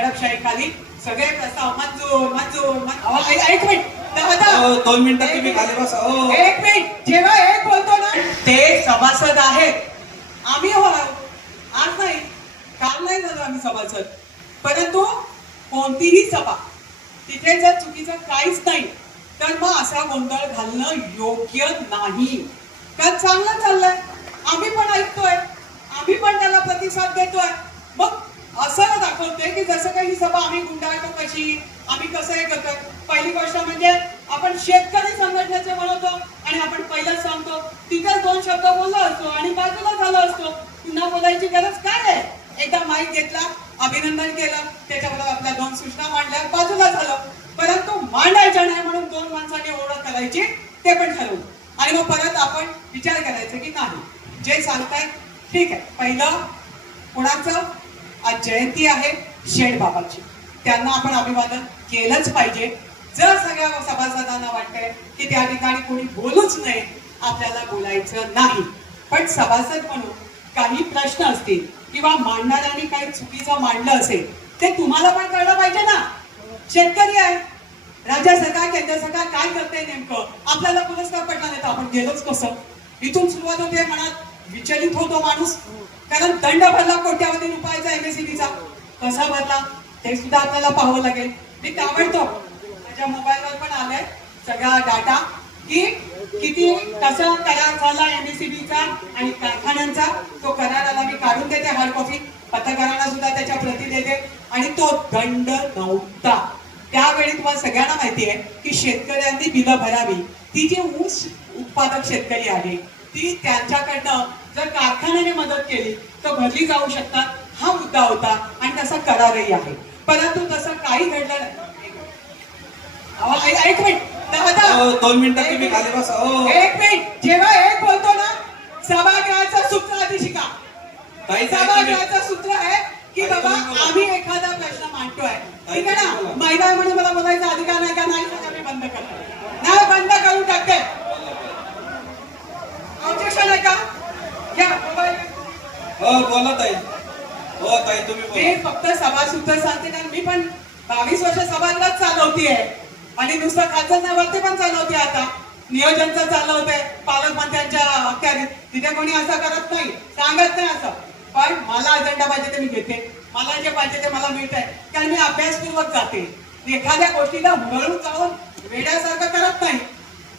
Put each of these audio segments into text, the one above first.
दडपशाही खाली सगळे प्रस्ताव मंजूर मंजूर मं- अहो, ऐ- एक मिनिट. दोन मिनिटं तुम्ही खाली बसा. एक मिनिट. जेव्हा एक बोलतो ना ते सभासद आहेत. आम्ही हो आज नाही. काल नाही झालो आम्ही सभासद. परंतु कोणतीही सभा तिथे जर चुकीचं काहीच नाही तर मग असा गोंधळ घालणं योग्य नाही. कारण चांगलं चाललंय. आम्ही पण ऐकतोय. आम्ही पण त्याला प्रतिसाद देतोय. मग असं दाखवतोय की जसं काही सभा आम्ही गुंडाळतो कशी आम्ही कसं हे करतो. पहिली गोष्ट म्हणजे आपण शेतकरी संघटनेचे म्हणतो आणि आपण पहिलंच सांगतो तिथेच दोन शब्द बोललो असतो आणि बाजूला झालो असतो. पुन्हा बोलायची गरज काय आहे? एकदा माईक घेतला अभिनंदन केलं त्याच्याबरोबर आपल्या दोन सूचना मांडल्या बाजूला झालं. परंतु मांडायच्या नाही म्हणून दोन माणसांनी ओळख करायची ते पण ठरवलं आणि मग परत आपण विचार करायचा की नाही. जे सांगतायत ठीक आहे. पहिलं कोणाचं? आज जयंती आहे शेठ बाबाची. त्यांना आपण अभिवादन केलंच पाहिजे. जर सगळ्या सभासदांना वाटतंय की त्या ठिकाणी कोणी बोलूच नये आपल्याला बोलायचं नाही. पण सभासद म्हणून काही प्रश्न असतील किंवा मांडणाऱ्यांनी काही चुकीचं मांडलं असेल ते तुम्हाला पण कळलं पाहिजे ना. शेतकरी आहे. राज्य सरकार केंद्र सरकार काय करते नेमकं? आपल्याला पुरस्कार पडला नाही तर आपण गेलोच कसं? इथून सुरुवात होते मनात विचलित होतो माणूस. कारण दंड भरला कोट्यावधी रुपयाचा एमएससीबीचा कसा भरला ते सुद्धा आपल्याला पाहावं लागेल. मी ताबडतोब माझ्या मोबाईलवर पण आलंय सगळा डाटा की किती कसा करार झाला एमएससीबीचा आणि कारखान्यांचा. तो कराराला मी काढून देते हार्ड कॉपी पत्रकारांना सुद्धा त्याच्या प्रती देते. आणि तो दंड नव्हता. त्यावेळी तुम्हाला सगळ्यांना माहिती आहे की शेतकऱ्यांनी बिलं भरावी. ती जी ऊस उत्पादक शेतकरी आहे ती त्यांच्याकडनं जर कारखान्याने मदत केली तर भरली जाऊ शकतात. हा मुद्दा होता आणि तसा करारही आहे. परंतु तसं काही घडलं नाही. ऐक मिनिट. दोन मिनिटं तुम्ही खाली बसा. एक मिनिट. जेव्हा एक बोलतो ना सभागृहाचं सूत्र आधी शिका सभागृहाचं सूत्र आहे की बाबा. आम्ही एखादा प्रश्न मांडतोय. ठीक आहे ना. महिला म्हणून मला बोलायचा अधिकार नाही का? नाही बंद करतो. नाही बंद करून टाकते ऑब्जेक्शन आहे का घ्या मोबाईल हो बोला ताई. हो ताई तुम्ही मी फक्त सभासूत्र सांगते कारण मी पण बावीस वर्ष सभांनाच चालवतीये आणि नुसतं खासदारावरती पण चालवते आता. नियोजनचं चालवते. पालकमंत्र्यांच्या अखत्यारीत तिथे कोणी असं करत नाही. सांगत नाही असं. पण मला अजेंडा पाहिजे ते मी घेते. मला जे पाहिजे ते मला मिळत आहे कारण मी अभ्यासपूर्वक जाते. एखाद्या गोष्टीला हुरळून जाऊन वेड्यासारखं करत नाही.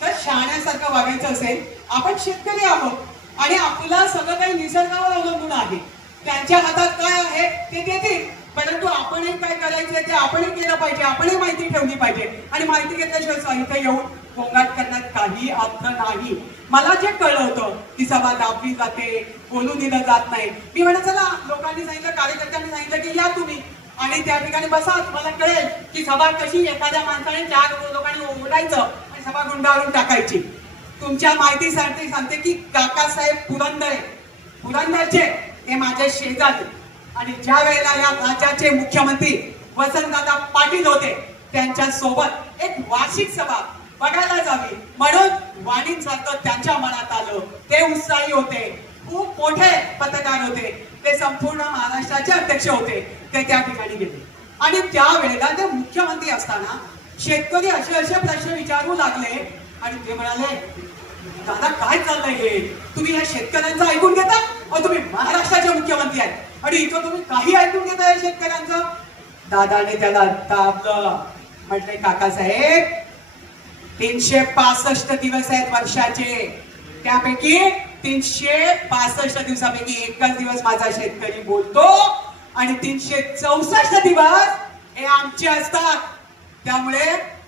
तर शहाण्यासारखं वागायचं असेल आपण शेतकरी आहोत. आणि आपला सगळं काही निसर्गावर अवलंबून आहे. त्यांच्या हातात काय आहे ते देतील. परंतु आपणही काय करायचं ते आपणही केलं पाहिजे आपणही माहिती ठेवली पाहिजे. आणि माहिती घेतल्याशिवाय साहित्य येऊन गोंगाट करण्यात काही अर्थ नाही. मला जे कळलं होतं की सभा दाबली जाते बोलू दिलं जात नाही. मी म्हणत चला लोकांनी सांगितलं कार्यकर्त्यांनी सांगितलं की या तुम्ही. आणि त्या ठिकाणी बसा तुम्हाला कळेल की सभा कशी एखाद्या माणसाने चार लोकांनी ओरडायचं आणि सभा गुंडाळून टाकायची. तुमच्या माहितीसाठी सांगते की काकासाहेब पुरंदरे पुरंदरचे हे माझे शेजारी. आणि ज्या वेळेला या राज्याचे मुख्यमंत्री वसंतदादा पाटील होते त्यांच्यासोबत एक वार्षिक सभा बघायला जावी. म्हणून वाणींसारखं त्यांच्या मनात आलं. ते उत्साही होते. खूप मोठे पत्रकार होते. ते संपूर्ण महाराष्ट्राचे अध्यक्ष होते. ते त्या ठिकाणी गेले. आणि त्यावेळेला ते मुख्यमंत्री असताना शेतकरी असे असे प्रश्न विचारू लागले आणि ते म्हणाले दादा काय चाललंय हे? तुम्ही या शेतकऱ्यांचं ऐकून घेता? अहो तुम्ही महाराष्ट्राचे मुख्यमंत्री आहेत. आणि इथं तुम्ही काही ऐकून घेता या शेतकऱ्यांचं? दादाने त्याला दाबलं म्हटले काकासाहेब तीनशे पासष्ट दिवस आहेत वर्षाचे. त्यापैकी तीनशे पासष्ट दिवसापैकी एकच दिवस माझा शेतकरी बोलतो आणि तीनशे चौसष्ट दिवस हे आमचे असतात. त्यामुळे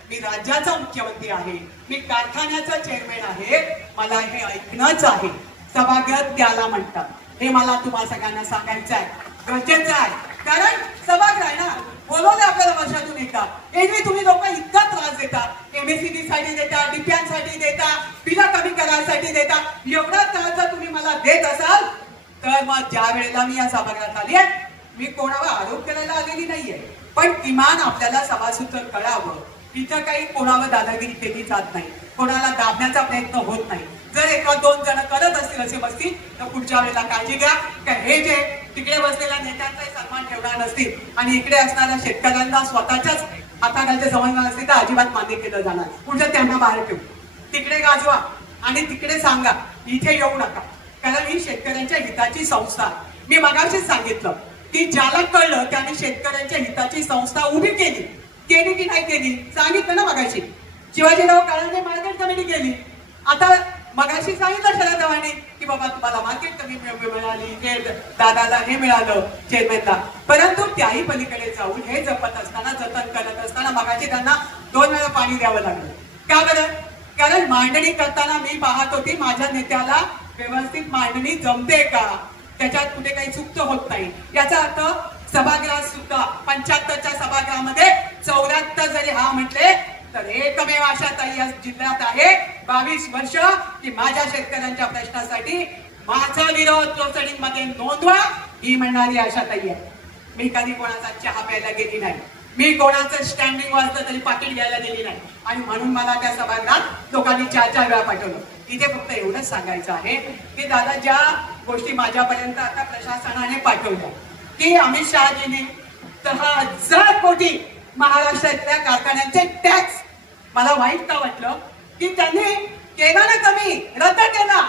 मी राज्याचा मुख्यमंत्री आहे. मी कारखान्याचा चेअरमॅन आहे. मला हे ऐकणंच आहे. सभागृह त्याला म्हणतात. हे मला तुम्हा सगळ्यांना सांगायचं आहे. गरजेचं आहे. कारण सभागृह आहे ना बोलवले आपल्याला वर्षातून एकदा. एरवी तुम्ही लोक इतका त्रास देता. एमएससीबी साठी देता डिप्यांसाठी देता बिला कमी करायसाठी देता. एवढा त्रास जर तुम्ही मला देत असाल तर मग ज्या वेळेला मी या सभागृहात आली आहे मी कोणावर आरोप करायला आलेली नाहीये. पण किमान आपल्याला सभासूत्र कळावं. इथं काही कोणावर दादागिरी केली जात नाही. कोणाला दाबण्याचा प्रयत्न होत नाही. जर एका दोन जण करत असतील असे बसतील तर पुढच्या वेळेला काळजी घ्या. का हे जे तिकडे बसलेल्या नेत्यांचाही सन्मान ठेवणार नसतील आणि इकडे असणाऱ्या शेतकऱ्यांना स्वतःच्याच हाताखालचे समजणार नसतील तर अजिबात मान्य केलं जाणार. पुढचं त्यांना बाहेर ठेवू. तिकडे गाजवा आणि तिकडे सांगा इथे येऊ नका. कारण ही शेतकऱ्यांच्या हिताची संस्था मी मगाशीच सांगितलं की ज्याला कळलं त्याने शेतकऱ्यांच्या हिताची संस्था उभी केली. केली की नाही केली सांगितलं ना मगाशी. शिवाजीराव काळाने मार्केट कमिटी केली. आता मगाशी सांगितलं शरद चव्हाणांनी की बाबा तुम्हाला मार्केट कमी मिळाली हे दादाला हे मिळालं चेअरमॅनला परंतु त्याही पलीकडे जाऊन हे जपत असताना जतन करत असताना मगाशी त्यांना दोन वेळा पाणी द्यावं लागलं. का बरं? कारण मांडणी करताना मी पाहत होती माझ्या नेत्याला व्यवस्थित मांडणी जमते का? त्याच्यात कुठे काही चुकत होत नाही. याचा अर्थ सभागृहात सुद्धा पंच्याहत्तरच्या सभागृहामध्ये चौऱ्याहत्तर जरी हा म्हटले तर एकमेव अशा ताई या जिल्ह्यात आहे. बावीस वर्ष की माझ्या शेतकऱ्यांच्या प्रश्नासाठी माझा विरोध प्रोसेडिंगमध्ये नोंदवा ही म्हणणारी आशा ताई आहे. मी कधी कोणाचा चहा प्यायला गेली नाही. मी कोणाचं स्टँडिंग वाजलं तरी पाकिट घ्यायला गेली नाही. आणि म्हणून मला त्या सभागृहात लोकांनी चार चार वेळा पाठवलं. इथे फक्त एवढंच सांगायचं आहे की दादा ज्या गोष्टी माझ्यापर्यंत आता प्रशासनाने पाठवल्या. की अमित शहाजीने दहा हजार कोटी महाराष्ट्रातल्या कारखान्यांचे टॅक्स मला वाईट का वाटलं? की त्यांनी केला ना कमी रद्द केला.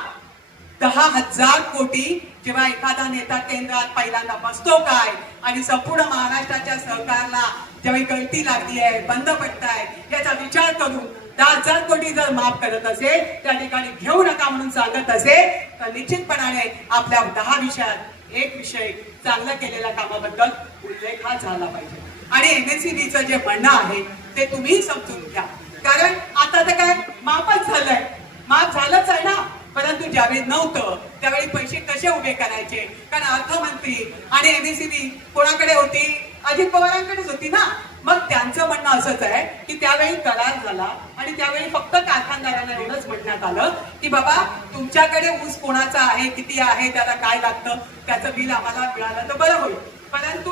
दहा हजार कोटी जेव्हा एखादा नेता केंद्रात पहिल्यांदा बसतो काय? आणि संपूर्ण महाराष्ट्राच्या सहकारला जेव्हा गळती लागली आहे बंद पडताय याचा विचार करून दहा हजार कोटी जर माफ करत असेल त्या ठिकाणी घेऊ नका म्हणून सांगत असेल तर निश्चितपणाने आपल्या दहा विषयात एक विषय चांगलं केलेल्या कामाबद्दल उल्लेख हा झाला पाहिजे. आणि एमएससीबीचं जे म्हणणं आहे ते तुम्ही समजून घ्या. कारण आता तर काय माफच झालंय. माफ झालंच आहे ना. परंतु ज्यावेळी नव्हतं त्यावेळी पैसे कसे उभे करायचे? कारण अर्थमंत्री आणि एमएससीबी कोणाकडे होती? अजित पवारांकडेच होती ना. मग त्यांचं म्हणणं असंच आहे की त्यावेळी करार झाला आणि त्यावेळी फक्त कारखानदारांना एवढंच म्हणण्यात आलं की बाबा तुमच्याकडे ऊस कोणाचा आहे? किती आहे? त्याला काय लागतं? त्याचं बिल आम्हाला मिळालं तर बरं होईल. परंतु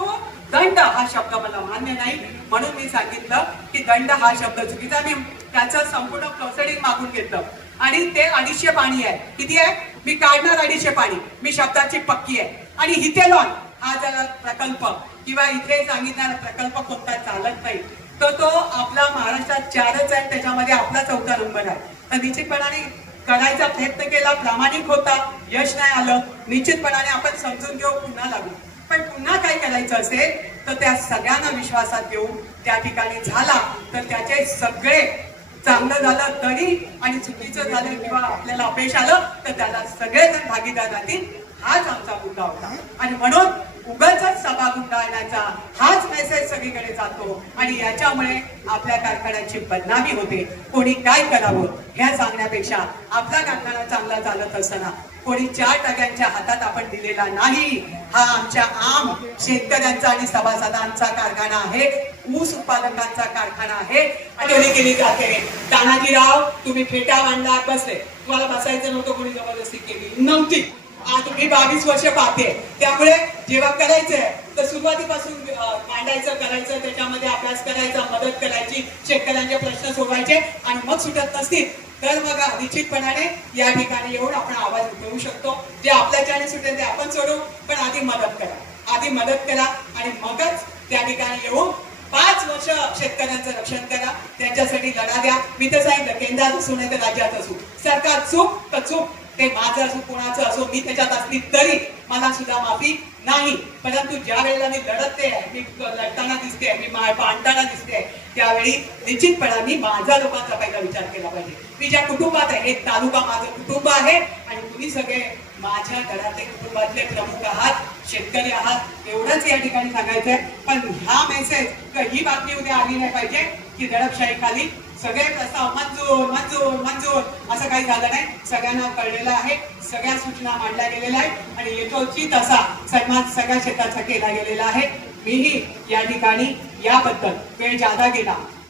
दंड हा शब्द मला मान्य नाही. म्हणून मी सांगितलं की दंड हा शब्द चुकीचा मी त्याचं संपूर्ण प्रोसेडिंग मागून घेतलं. आणि ते अडीचशे पाणी आहे. किती आहे? मी काढणार अडीचशे पाणी. मी शब्दाची पक्की आहे. आणि हिथेलॉन हा जर प्रकल्प किंवा इथे सांगितणारा प्रकल्प कोणता चालत नाही तर तो आपला महाराष्ट्रात चारच आहे त्याच्यामध्ये आपला चौथा नंबर आहे. तर निश्चितपणाने करायचा प्रयत्न केला. प्रामाणिक होता. यश नाही आलं. निश्चितपणाने आपण समजून घेऊ पुन्हा लागू. पण पुन्हा काय करायचं असेल तर त्या सगळ्यांना विश्वासात घेऊन त्या ठिकाणी झाला तर त्याचे सगळे चांगलं झालं तरी आणि चुकीचं झालं किंवा आपल्याला अपयश आलं तर त्याला सगळेजण भागीदार राहतील हाच आमचा मुद्दा होता. आणि म्हणून उगाच सभा गुंडाळण्याचा हाच मेसेज सगळीकडे जातो आणि याच्यामुळे आपल्या कारखान्याची बदनामी होते. कोणी काय करावं ह्या सांगण्यापेक्षा आपला कारखाना चांगला चालत असताना कोणी चार टक्क्यांच्या हातात आपण दिलेला नाही. हा आमच्या आम शेतकऱ्यांचा आणि सभासदांचा कारखाना आहे. ऊस उत्पादकांचा कारखाना आहे. आठवणी केली जाते. तानाजीराव तुम्ही फेटा मांडला बसले. तुम्हाला बसायचं नव्हतं कोणी जबरदस्ती केली नव्हती. तुम्ही बावीस वर्ष पाहते त्यामुळे जेव्हा करायचंय तर सुरुवातीपासून मांडायचं करायचं त्याच्यामध्ये अभ्यास करायचा मदत करायची शेतकऱ्यांचे प्रश्न सोडवायचे आणि मग सुटत नसतील. तर मग निश्चितपणाने या ठिकाणी येऊन आपण आवाज उठवू शकतो. जे आपल्या आपल्याच्याने सुटेल ते आपण सोडू. पण आधी मदत करा. आधी मदत करा आणि मगच त्या ठिकाणी येऊन पाच वर्ष शेतकऱ्यांचं रक्षण करा. त्यांच्यासाठी लढा द्या. मी तर सांगितलं केंद्रात असू नाही तर राज्यात असू. सरकार चूक तर चूक. ते माझं असो कोणाचं असो मी त्याच्यात असली तरी मला सुद्धा माफी नाही. परंतु ज्या वेळेला मी लढते मी लढताना दिसते मी मा- दिसते त्यावेळी निश्चितपणाने माझ्या लोकांचा पहिला विचार केला पाहिजे. मी ज्या कुटुंबात आहे एक तालुका माझं कुटुंब आहे आणि तुम्ही सगळे माझ्या घरातले कुटुंबातले प्रमुख आहात शेतकरी आहात एवढंच या ठिकाणी सांगायचंय. पण हा मेसेज ही बातमी उद्या आली नाही पाहिजे? की दडपशाही खाली. सगळे प्रस्ताव मंजूर मंजूर मंजूर. असं काही झालं नाही. सगळ्यांना कळलेलं आहे. सगळ्या सूचना मांडल्या गेलेल्या आहेत. आणि येतोची तसा सन्मान सगळ्या क्षेत्राचा केला गेलेला आहे. मीही या ठिकाणी याबद्दल वेळ जादा गेला.